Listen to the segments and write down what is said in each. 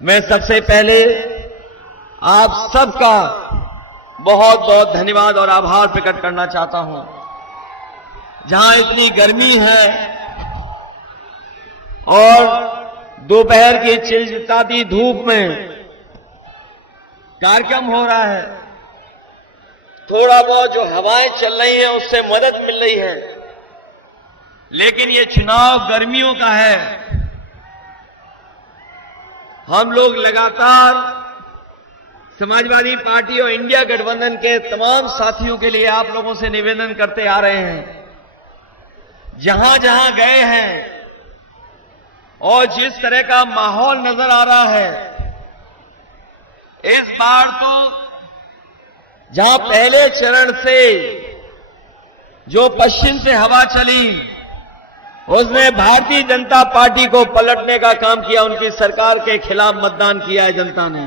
मैं सबसे पहले आप सबका बहुत बहुत धन्यवाद और आभार प्रकट करना चाहता हूं। जहां इतनी गर्मी है और दोपहर की चिलचिलाती धूप में कार्यक्रम हो रहा है, थोड़ा बहुत जो हवाएं चल रही हैं उससे मदद मिल रही है, लेकिन ये चुनाव गर्मियों का है। हम लोग लगातार समाजवादी पार्टी और इंडिया गठबंधन के तमाम साथियों के लिए आप लोगों से निवेदन करते आ रहे हैं। जहां जहां गए हैं और जिस तरह का माहौल नजर आ रहा है, इस बार तो जहां पहले चरण से जो पश्चिम से हवा चली उसने भारतीय जनता पार्टी को पलटने का काम किया, उनकी सरकार के खिलाफ मतदान किया है जनता ने।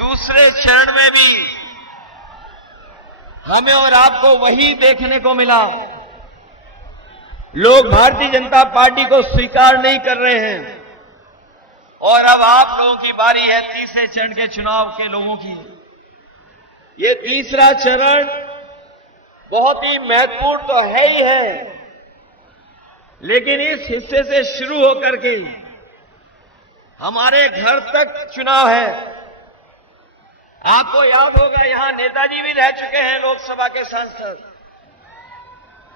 दूसरे चरण में भी हमें और आपको वही देखने को मिला। लोग भारतीय जनता पार्टी को स्वीकार नहीं कर रहे हैं और अब आप लोगों की बारी है तीसरे चरण के चुनाव के लोगों की। ये तीसरा चरण बहुत ही महत्वपूर्ण तो है ही है, लेकिन इस हिस्से से शुरू होकर के हमारे घर तक चुनाव है। आपको याद होगा यहां नेताजी भी रह चुके हैं, लोकसभा के सांसद।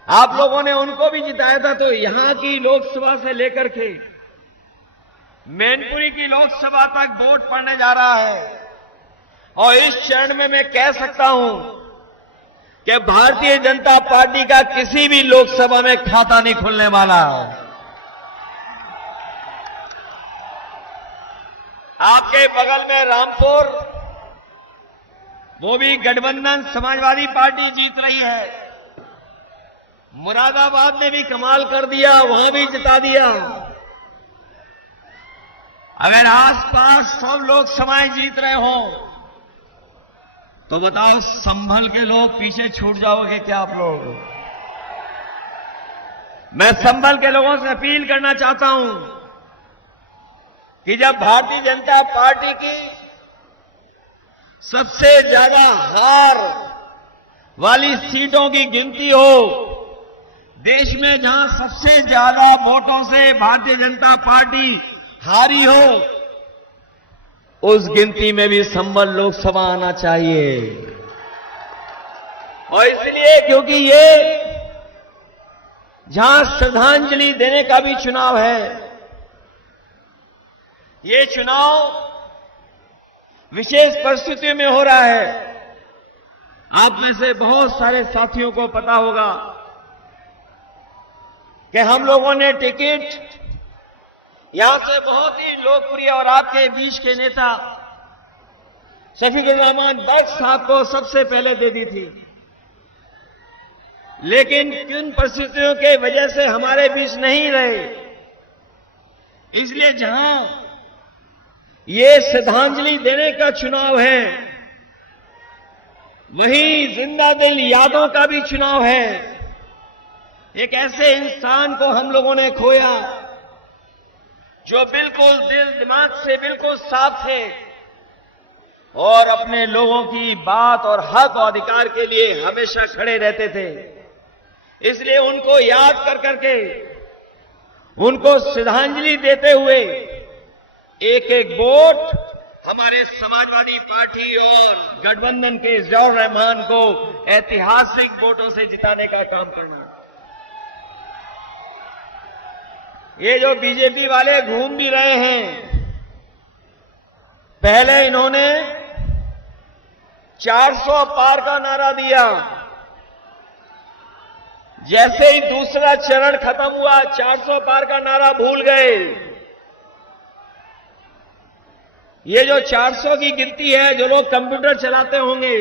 आप लोगों ने उनको भी जिताया था, तो यहां की लोकसभा से लेकर के मैनपुरी की लोकसभा तक वोट पड़ने जा रहा है। और इस चरण में मैं कह सकता हूं कि भारतीय जनता पार्टी का किसी भी लोकसभा में खाता नहीं खुलने वाला। आपके बगल में रामपुर, वो भी गठबंधन समाजवादी पार्टी जीत रही है। मुरादाबाद ने भी कमाल कर दिया, वहां भी जिता दिया। अगर आसपास सब लोकसभाएं जीत रहे हो तो बताओ, संभल के लोग पीछे छूट जाओगे क्या आप लोग? मैं संभल के लोगों से अपील करना चाहता हूं कि जब भारतीय जनता पार्टी की सबसे ज्यादा हार वाली सीटों की गिनती हो, देश में जहां सबसे ज्यादा वोटों से भारतीय जनता पार्टी हारी हो, उस गिनती में भी संभल लोकसभा आना चाहिए। और इसलिए क्योंकि ये जहां श्रद्धांजलि देने का भी चुनाव है, ये चुनाव विशेष परिस्थितियों में हो रहा है। आप में से बहुत सारे साथियों को पता होगा कि हम लोगों ने टिकट यहां से बहुत ही लोकप्रिय और आपके बीच के नेता शफीकुर रहमान बख्श साहब को सबसे पहले दे दी थी, लेकिन किन परिस्थितियों के वजह से हमारे बीच नहीं रहे। इसलिए जहां ये श्रद्धांजलि देने का चुनाव है, वहीं जिंदा दिल यादों का भी चुनाव है। एक ऐसे इंसान को हम लोगों ने खोया जो बिल्कुल दिल दिमाग से बिल्कुल साफ थे और अपने लोगों की बात और हक और अधिकार के लिए हमेशा खड़े रहते थे। इसलिए उनको याद कर करके, उनको श्रद्धांजलि देते हुए एक एक वोट हमारे समाजवादी पार्टी और गठबंधन के ज़ियाउर रहमान को ऐतिहासिक वोटों से जिताने का काम करना। ये जो बीजेपी वाले घूम भी रहे हैं, पहले इन्होंने 400 पार का नारा दिया, जैसे ही दूसरा चरण खत्म हुआ 400 पार का नारा भूल गए। ये जो 400 की गिनती है, जो लोग कंप्यूटर चलाते होंगे,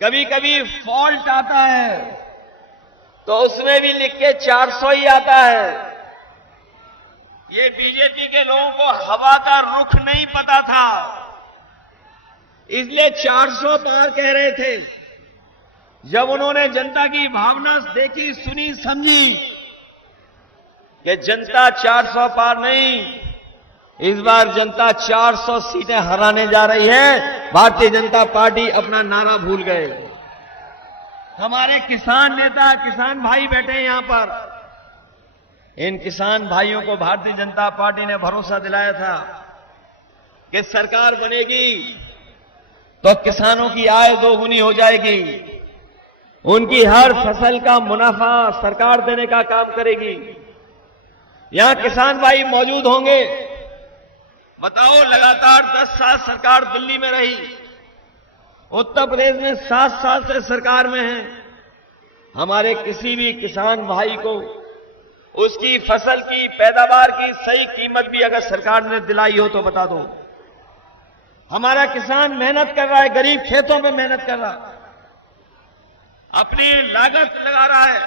कभी कभी फॉल्ट आता है तो उसमें भी लिख के 400 ही आता है। ये बीजेपी के लोगों को हवा का रुख नहीं पता था, इसलिए 400 पार कह रहे थे। जब उन्होंने जनता की भावना देखी, सुनी, समझी कि जनता 400 पार नहीं इस बार जनता 400 सीटें हराने जा रही है। भारतीय जनता पार्टी अपना नारा भूल गए। हमारे किसान नेता, किसान भाई बैठे हैं यहां पर। इन किसान भाइयों को भारतीय जनता पार्टी ने भरोसा दिलाया था कि सरकार बनेगी तो किसानों की आय दोगुनी हो जाएगी, उनकी हर फसल का मुनाफा सरकार देने का काम करेगी। यहां किसान भाई मौजूद होंगे। बताओ, लगातार 10 साल सरकार दिल्ली में रही, उत्तर प्रदेश में 7 साल से सरकार में है। हमारे किसी भी किसान भाई को उसकी फसल की पैदावार की सही कीमत भी अगर सरकार ने दिलाई हो तो बता दो। हमारा किसान मेहनत कर रहा है, गरीब खेतों में मेहनत कर रहा है, अपनी लागत लगा रहा है।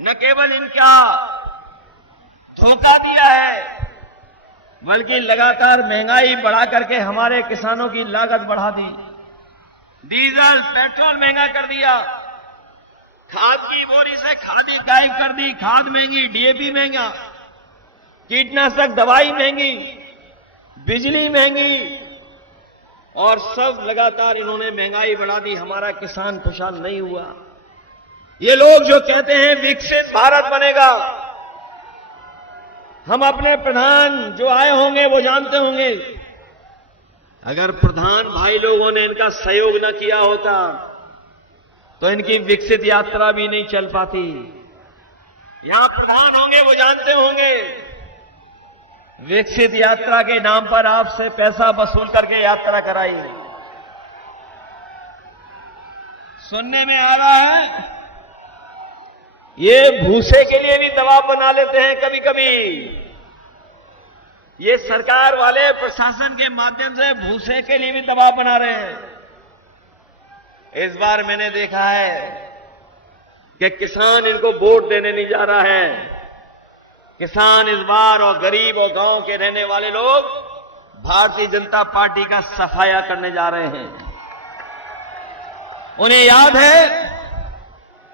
न केवल इनका धोखा दिया है, बल्कि लगातार महंगाई बढ़ा करके हमारे किसानों की लागत बढ़ा दी। डीजल पेट्रोल महंगा कर दिया, खाद की बोरी से खादी गायब कर दी, खाद महंगी, डीएपी महंगा, कीटनाशक दवाई महंगी, बिजली महंगी, और सब लगातार इन्होंने महंगाई बढ़ा दी। हमारा किसान खुशहाल नहीं हुआ। ये लोग जो कहते हैं विकसित भारत बनेगा, हम अपने प्रधान जो आए होंगे वो जानते होंगे, अगर प्रधान भाई लोगों ने इनका सहयोग न किया होता तो इनकी विकसित यात्रा भी नहीं चल पाती। यहां प्रधान होंगे वो जानते होंगे, विकसित यात्रा के नाम पर आपसे पैसा वसूल करके यात्रा कराई। सुनने में आ रहा है ये भूसे के लिए भी दबाव बना लेते हैं कभी कभी। ये सरकार वाले प्रशासन के माध्यम से भूसे के लिए भी दबाव बना रहे हैं। इस बार मैंने देखा है कि किसान इनको वोट देने नहीं जा रहा है। किसान इस बार और गरीब और गांव के रहने वाले लोग भारतीय जनता पार्टी का सफाया करने जा रहे हैं। उन्हें याद है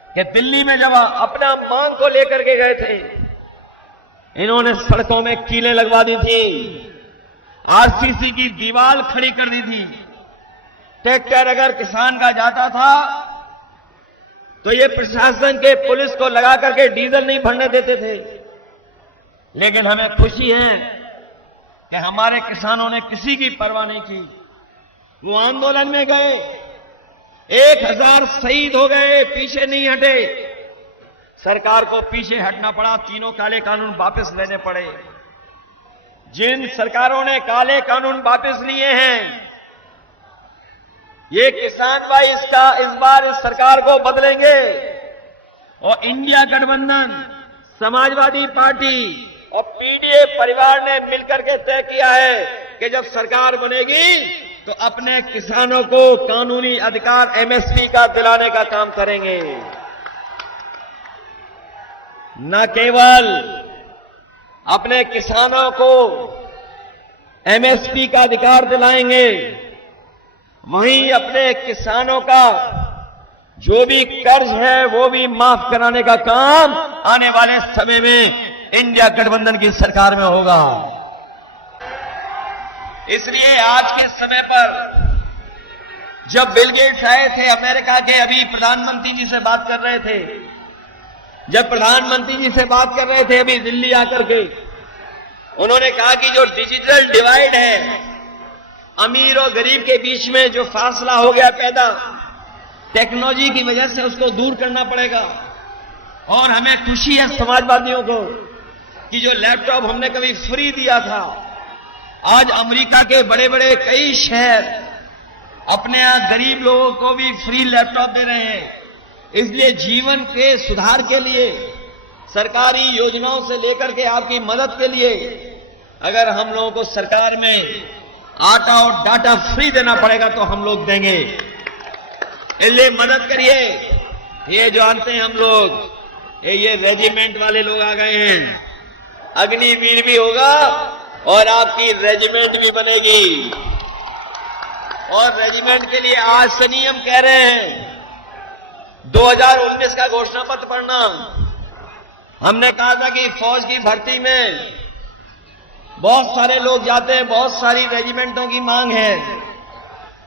कि दिल्ली में जब अपना मांग को लेकर के गए थे, इन्होंने सड़कों में कीलें लगवा दी थी, आरसीसी की दीवार खड़ी कर दी थी। ट्रैक्टर अगर किसान का जाता था तो ये प्रशासन के पुलिस को लगा करके डीजल नहीं भरने देते थे। लेकिन हमें खुशी है कि हमारे किसानों ने किसी की परवाह नहीं की। वो आंदोलन में गए, 1000 शहीद हो गए, पीछे नहीं हटे। सरकार को पीछे हटना पड़ा, तीनों काले कानून वापस लेने पड़े। जिन सरकारों ने काले कानून वापस लिए हैं, ये किसान भाई इस बार इस सरकार को बदलेंगे। और इंडिया गठबंधन, समाजवादी पार्टी और पीडीए परिवार ने मिलकर के तय किया है कि जब सरकार बनेगी तो अपने किसानों को कानूनी अधिकार एमएसपी का दिलाने का काम करेंगे। न केवल अपने किसानों को एमएसपी का अधिकार दिलाएंगे, वहीं अपने किसानों का जो भी कर्ज है वो भी माफ कराने का काम आने वाले समय में इंडिया गठबंधन की सरकार में होगा। इसलिए आज के समय पर जब बिल गेट्स आए थे अमेरिका के, अभी प्रधानमंत्री जी से बात कर रहे थे, जब प्रधानमंत्री जी से बात कर रहे थे अभी दिल्ली आकर के, उन्होंने कहा कि जो डिजिटल डिवाइड है, अमीर और गरीब के बीच में जो फासला हो गया पैदा टेक्नोलॉजी की वजह से, उसको दूर करना पड़ेगा। और हमें खुशी है समाजवादियों को कि जो लैपटॉप हमने कभी फ्री दिया था, आज अमेरिका के बड़े बड़े कई शहर अपने यहां गरीब लोगों को भी फ्री लैपटॉप दे रहे हैं। इसलिए जीवन के सुधार के लिए, सरकारी योजनाओं से लेकर के आपकी मदद के लिए, अगर हम लोगों को सरकार में आटा और डाटा फ्री देना पड़ेगा तो हम लोग देंगे। इसलिए मदद करिए। ये जानते हैं हम लोग, ये रेजिमेंट वाले लोग आ गए हैं, अग्निवीर भी होगा और आपकी रेजिमेंट भी बनेगी। और रेजिमेंट के लिए आज से नियम कह रहे हैं, 2019 का घोषणा पत्र पढ़ना। हमने कहा था कि फौज की भर्ती में बहुत सारे लोग जाते हैं, बहुत सारी रेजिमेंटों की मांग है,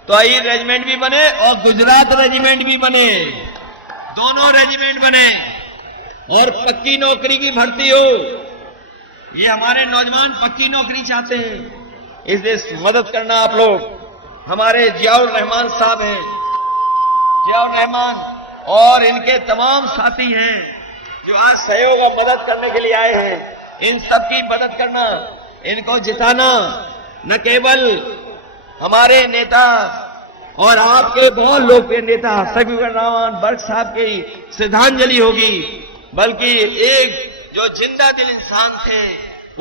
तो आई रेजिमेंट भी बने और गुजरात रेजिमेंट भी बने, दोनों रेजिमेंट बने और पक्की नौकरी की भर्ती हो। ये हमारे नौजवान पक्की नौकरी चाहते हैं, इसलिए मदद करना आप लोग। हमारे जियाउर रहमान साहब हैं, जियाउर रहमान और इनके तमाम साथी हैं जो आज सहयोग और मदद करने के लिए आए हैं। इन सब की मदद करना, इनको जिताना, न केवल हमारे नेता और आपके बहुत लोकप्रिय नेता सखीवर रहमान बर्क साहब की श्रद्धांजलि होगी, बल्कि एक जो जिंदा दिल इंसान थे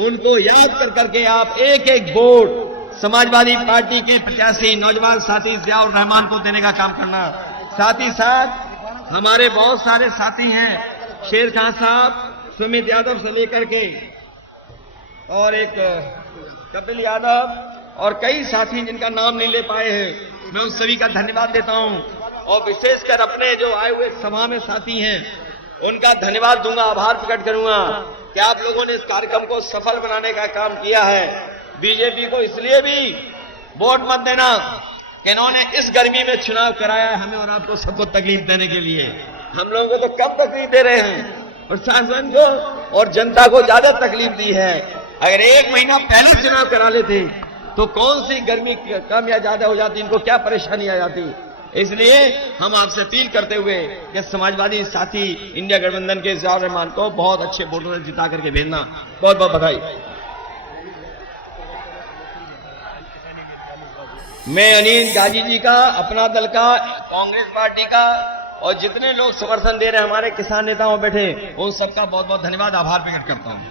उनको याद कर करके आप एक एक वोट समाजवादी पार्टी के प्रत्याशी नौजवान साथी जियाउर रहमान को देने का काम करना। साथ ही साथ हमारे बहुत सारे साथी हैं, शेर खान साहब, सुमित यादव से लेकर के और एक कपिल यादव और कई साथी जिनका नाम नहीं ले पाए हैं, मैं उन सभी का धन्यवाद देता हूं। और विशेषकर अपने जो आए हुए सभा में साथी हैं उनका धन्यवाद दूंगा, आभार प्रकट करूंगा कि आप लोगों ने इस कार्यक्रम को सफल बनाने का काम किया है। बीजेपी को इसलिए भी वोट मत देना कि इन्होंने इस गर्मी में चुनाव कराया है हमें और आपको सबको तकलीफ देने के लिए। हम लोगों को तो कम तकलीफ दे रहे हैं, प्रशासन को और जनता को ज्यादा तकलीफ दी है। अगर एक महीना पहले चुनाव करा लेते तो कौन सी गर्मी कम या ज्यादा हो जाती, इनको क्या परेशानी आ जाती। इसलिए हम आपसे अपील करते हुए कि समाजवादी साथी इंडिया गठबंधन के जियाउर रहमान को बहुत अच्छे वोटों से जिता करके भेजना। बहुत बहुत बधाई। मैं अनिल गाजी जी का, अपना दल का, कांग्रेस पार्टी का और जितने लोग समर्थन दे रहे हैं हमारे किसान नेताओं बैठे, उन सबका बहुत बहुत धन्यवाद, आभार प्रकट करता हूं।